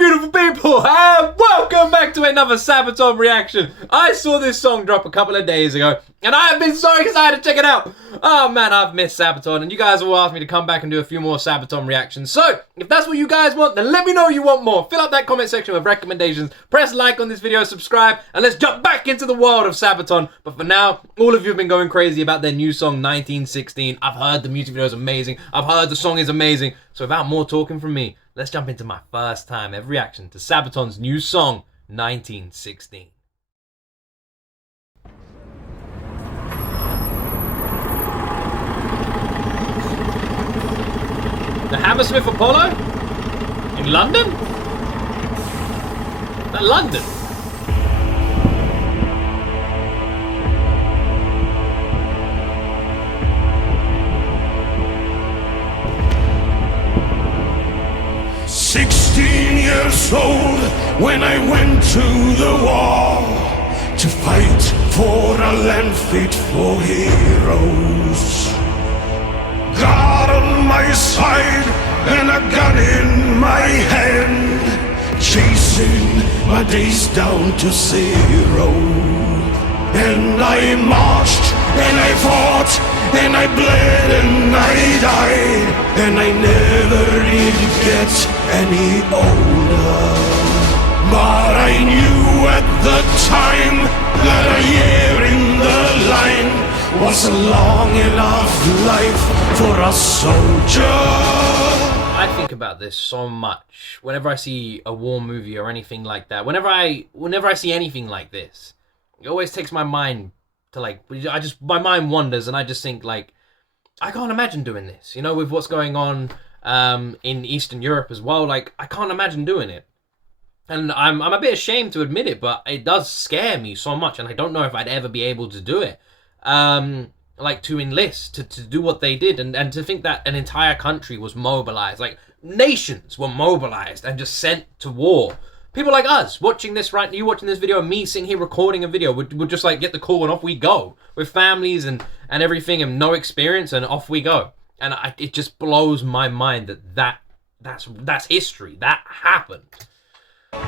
beautiful people, and welcome back to another Sabaton reaction. I saw this song drop a couple of days ago, and I have been so excited to check it out. Oh man, I've missed Sabaton, and you guys will ask me to come back and do a few more Sabaton reactions. So, if that's what you guys want, then let me know you want more. Fill up that comment section with recommendations, press like on this video, subscribe, and let's jump back into the world of Sabaton. But for now, all of you have been going crazy about their new song, 1916. I've heard the music video is amazing. I've heard the song is amazing. So without more talking from me, let's jump into my first time ever reaction to Sabaton's new song, 1916. The Hammersmith Apollo? In London? Is that London? Years old when I went to the war to fight for a land fit for heroes. God on my side and a gun in my hand, chasing my days down to zero. And I marched and I fought and I bled and I died, and I never did get any older. But I knew at the time that a year in the line was a long enough life for a soldier. I think about this so much whenever I see a war movie or anything like that. Whenever I see anything like this, it always takes my mind to my mind wanders, and I just think like, I can't imagine doing this, you know, with what's going on in Eastern Europe as well. Like, I can't imagine doing it, and I'm a bit ashamed to admit it, but it does scare me so much, and I don't know if I'd ever be able to do it. Like, to enlist, to do what they did, and to think that an entire country was mobilized, like nations were mobilized and just sent to war. People like us watching this you watching this video, and me sitting here recording a video, would just like get the call and off we go with families and everything, and no experience, and off we go. And it just blows my mind that's history. That happened. We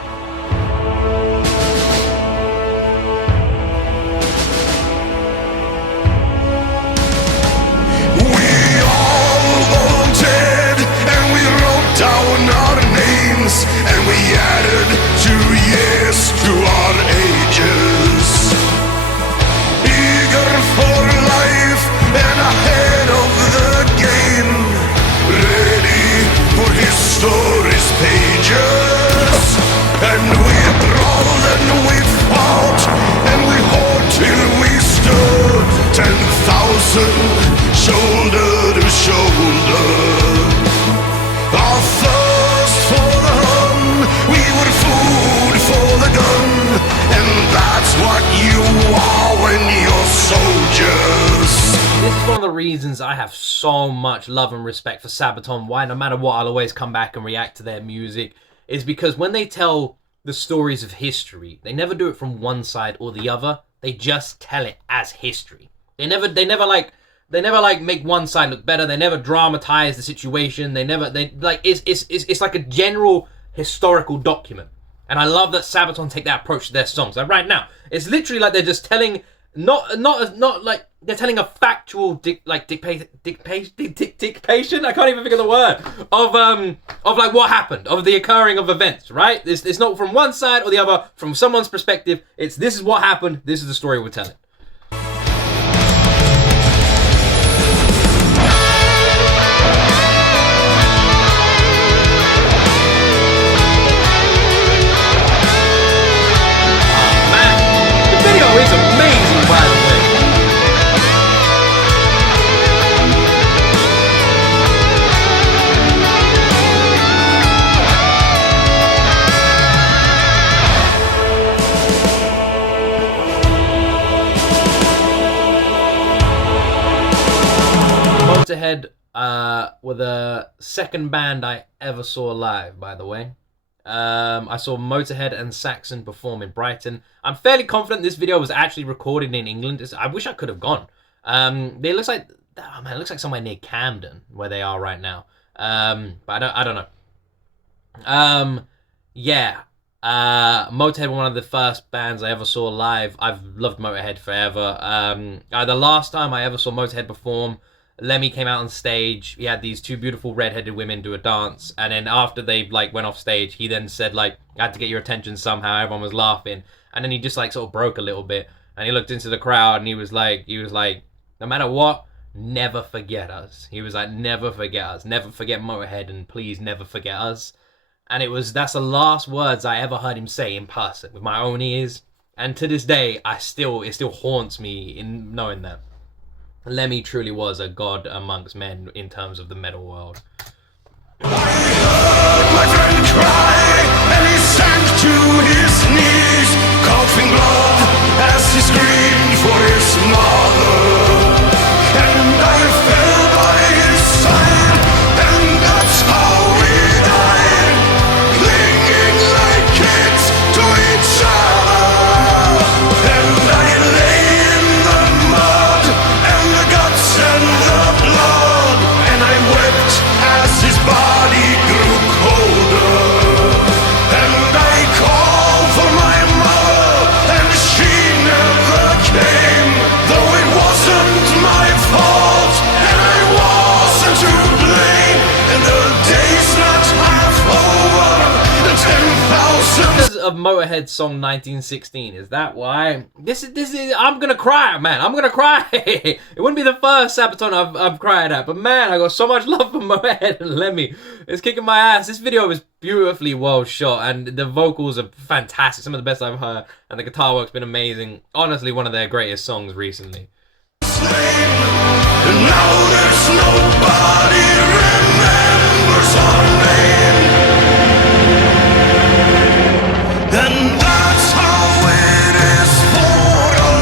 all volunteered and we wrote down our names, and we added 2 years to our ages. Eager for life and ahead of the game, ready for history's pages. And we brawled and we fought and we fought till we stood 10,000 shoulder to shoulder. Our thirst for the run, we were food for the gun, and that's what you are when you're soldiers. This is one of the reasons I have so much love and respect for Sabaton. Why, no matter what, I'll always come back and react to their music, is because when they tell the stories of history, they never do it from one side or the other. They just tell it as history. They never make one side look better. They never dramatize the situation. It's like a general historical document. And I love that Sabaton take that approach to their songs. Like right now, it's literally like they're just telling, not like they're telling a factual dictation. I can't even think of the word of like what happened, of the occurring of events. Right? It's not from one side or the other, from someone's perspective. This is what happened. This is the story we're telling. It's amazing, by the way. Motörhead were the second band I ever saw live, by the way. I saw Motorhead and Saxon perform in Brighton. I'm fairly confident this video was actually recorded in England. I wish I could have gone. It looks like, oh man, it looks like somewhere near Camden where they are right now. But I don't know. Yeah. Motorhead were one of the first bands I ever saw live. I've loved Motorhead forever. The last time I ever saw Motorhead perform, Lemmy came out on stage. He had these two beautiful redheaded women do a dance, and then after they like went off stage, he then said like, "I had to get your attention somehow." Everyone was laughing, and then he just like sort of broke a little bit, and he looked into the crowd, and he was like, "No matter what, never forget us." He was like, "Never forget us, never forget Motorhead, and please never forget us." And that's the last words I ever heard him say in person with my own ears. And to this day, it still haunts me in knowing that Lemmy truly was a god amongst men in terms of the metal world. I heard my friend cry, and he sank to his knees, coughing blood as he screamed for his mother. And I fell by his side, and that's how we died, clinging like kids to each other. And I lay in the mud, and the guts and the blood, and I wept as his body grew colder. And I called for my mother, and she never came, though it wasn't my fault, and I wasn't to blame. And the day's not half over, and 10,000 Because of Motorhead's song 1916, is that why? This is I'm gonna cry, man. I'm gonna cry. It wouldn't be the first Sabaton I've cried at, but man, I got so much love for Motorhead and Lemmy. It's kicking my ass. This video is beautifully well shot, and the vocals are fantastic. Some of the best I've heard, and the guitar work's been amazing. Honestly, one of their greatest songs recently. slain, and now there's nobody remembers our name. And that's how it is for a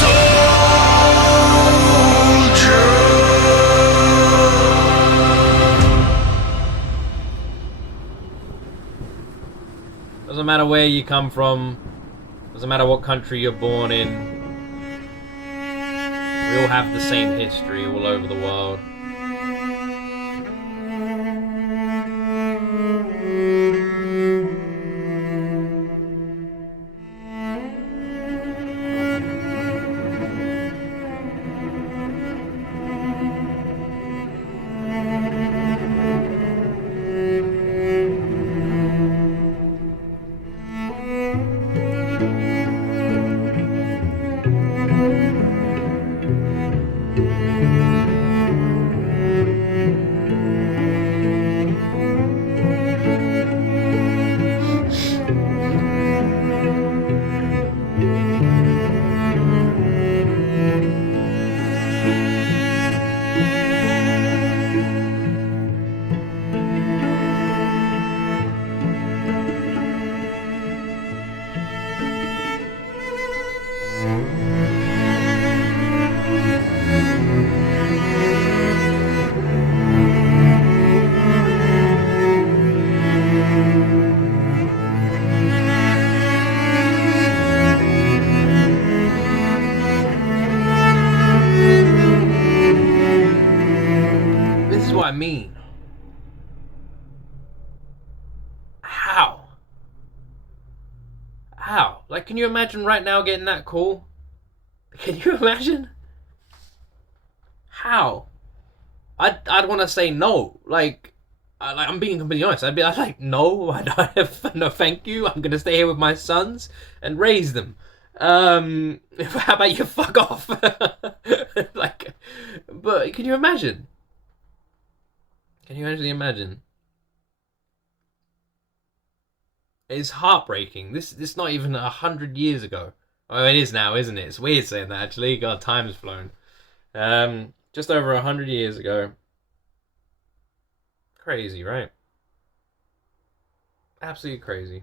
soldier. Doesn't matter where you come from, doesn't matter what country you're born in. We all have the same history all over the world. What I mean. How? Like, can you imagine right now getting that call? Can you imagine? How? I'd want to say no. Like, I'm being completely honest. I'd like, no, no, thank you. I'm gonna stay here with my sons and raise them. How about you fuck off? Like, but can you imagine? Can you actually imagine? It's heartbreaking. This is not even 100 years ago. Oh, it is now, isn't it? It's weird saying that, actually. God, time's flown. Just over 100 years ago. Crazy, right? Absolutely crazy.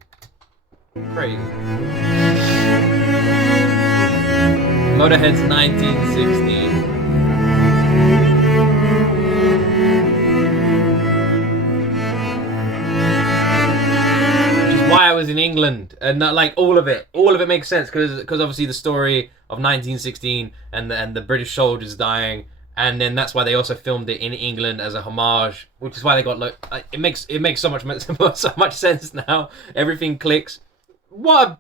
Crazy. Motorhead's 1916. Why I was in England, and not, like, all of it makes sense because obviously the story of 1916 and the British soldiers dying, And then that's why they also filmed it in England as a homage, which is why they got it makes so much sense now. Everything clicks. How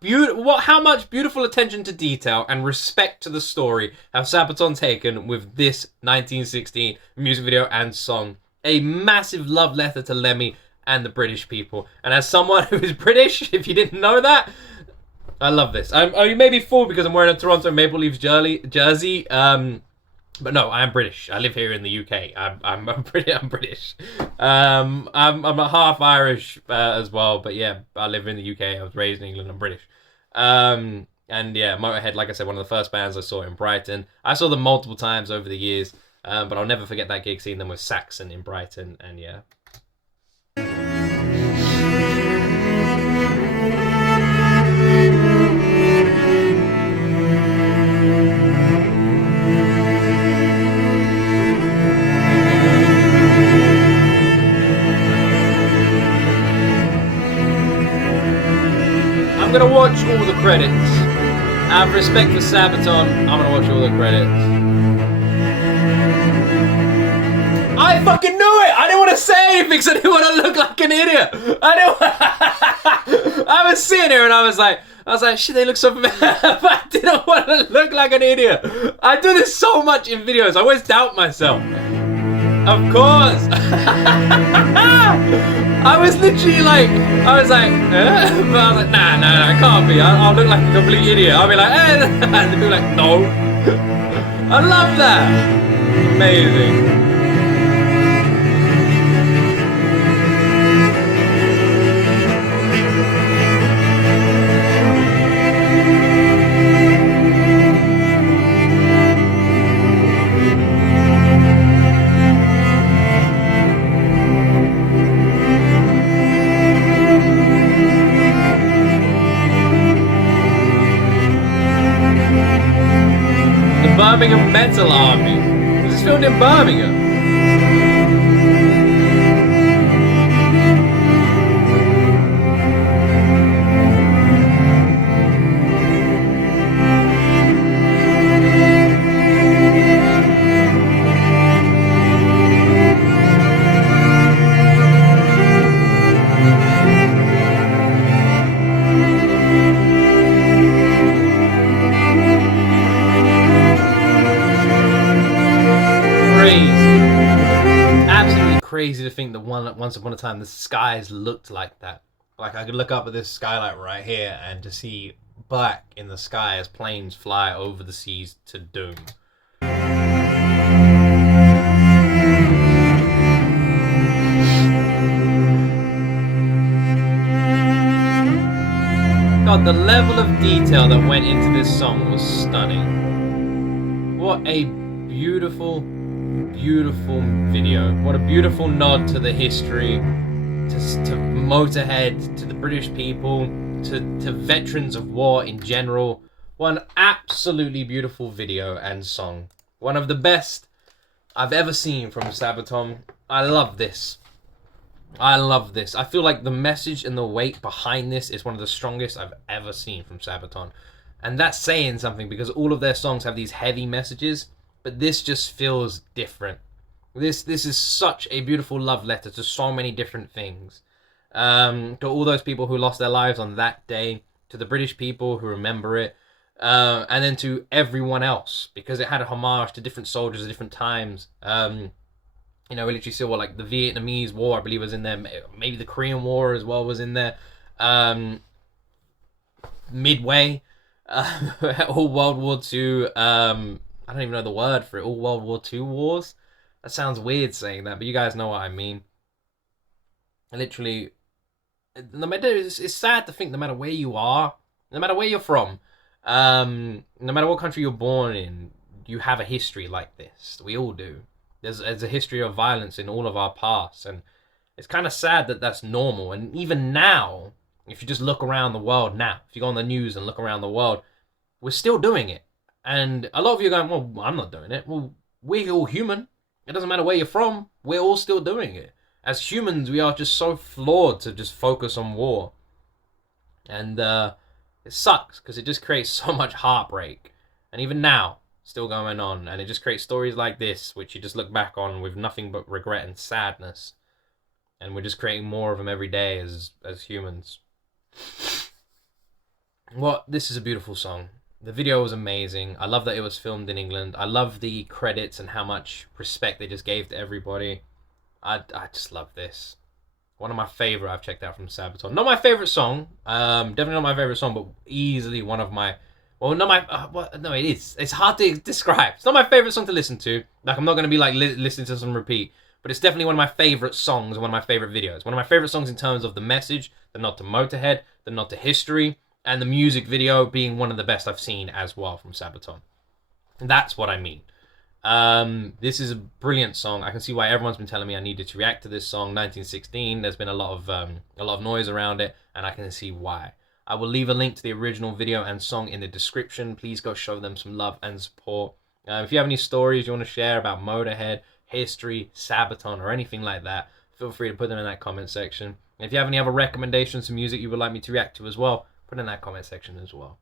much beautiful attention to detail and respect to the story have Sabaton taken with this 1916 music video and song. A massive love letter to Lemmy and the British people. And as someone who is British, if you didn't know that, I love this. You may be fooled because I'm wearing a Toronto Maple Leafs jersey. But no, I am British. I live here in the UK. I'm British. I'm a half Irish as well. But yeah, I live in the UK. I was raised in England. I'm British. And yeah, Motorhead, like I said, one of the first bands I saw in Brighton. I saw them multiple times over the years. But I'll never forget that gig, seeing them with Saxon in Brighton. And yeah. I'm gonna watch all the credits. Out of respect for Sabaton, I'm gonna watch all the credits. I fucking knew it! I didn't want to say anything because I didn't want to look like an idiot. I was sitting here and I was like, shit, they look so familiar. But I didn't want to look like an idiot. I do this so much in videos. I always doubt myself. Of course. I was literally like, but I was like, nah, it can't be. I'll look like a complete idiot. I'll be like, and they'll be like, no. I love that. Amazing. Birmingham Metal Army. Was this filmed in Birmingham? Crazy to think that once upon a time the skies looked like that. Like I could look up at this skylight right here and to see black in the sky as planes fly over the seas to doom. God, the level of detail that went into this song was stunning. What a beautiful video. What a beautiful nod to the history, to Motorhead, to the British people, to veterans of war in general. One absolutely beautiful video and song. One of the best I've ever seen from Sabaton. I love this. I feel like the message and the weight behind this is one of the strongest I've ever seen from Sabaton. And that's saying something because all of their songs have these heavy messages. But this just feels different. This is such a beautiful love letter to so many different things. To all those people who lost their lives on that day, to the British people who remember it, and then to everyone else, because it had a homage to different soldiers at different times. We literally saw like the Vietnamese War, I believe, was in there. Maybe the Korean War as well was in there. Midway, all World War II. I don't even know the word for it. All World War II wars. That sounds weird saying that, but you guys know what I mean. Literally, no matter, it's sad to think no matter where you are, no matter where you're from, no matter what country you're born in, you have a history like this. We all do. There's a history of violence in all of our pasts, and it's kind of sad that that's normal. And even now, if you just look around the world now, if you go on the news and look around the world, we're still doing it. And a lot of you are going, well, I'm not doing it. Well, we're all human. It doesn't matter where you're from. We're all still doing it. As humans, we are just so flawed to just focus on war. And it sucks because it just creates so much heartbreak. And even now, still going on, and it just creates stories like this, which you just look back on with nothing but regret and sadness. And we're just creating more of them every day as humans. This is a beautiful song. The video was amazing. I love that it was filmed in England. I love the credits and how much respect they just gave to everybody. I just love this. One of my favorite I've checked out from Sabaton. Not my favorite song. Definitely not my favorite song, but easily one of my... Well, not my... no, it is. It's hard to describe. It's not my favorite song to listen to. Like, I'm not going to be like listening to this on repeat. But it's definitely one of my favorite songs and one of my favorite videos. One of my favorite songs in terms of the message, the nod to Motorhead, the nod to history, and the music video being one of the best I've seen as well from Sabaton. And that's what I mean. This is a brilliant song. I can see why everyone's been telling me I needed to react to this song. 1916. There's been a lot of noise around it, and I can see why. I will leave a link to the original video and song in the description. Please go show them some love and support. If you have any stories you want to share about Motorhead, history, Sabaton, or anything like that, feel free to put them in that comment section. And if you have any other recommendations to music you would like me to react to as well, put in that comment section as well.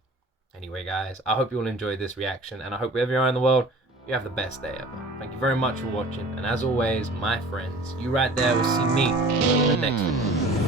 Anyway, guys, I hope you all enjoyed this reaction, and I hope wherever you are in the world, you have the best day ever. Thank you very much for watching, and as always, my friends, you right there will see me in the next video.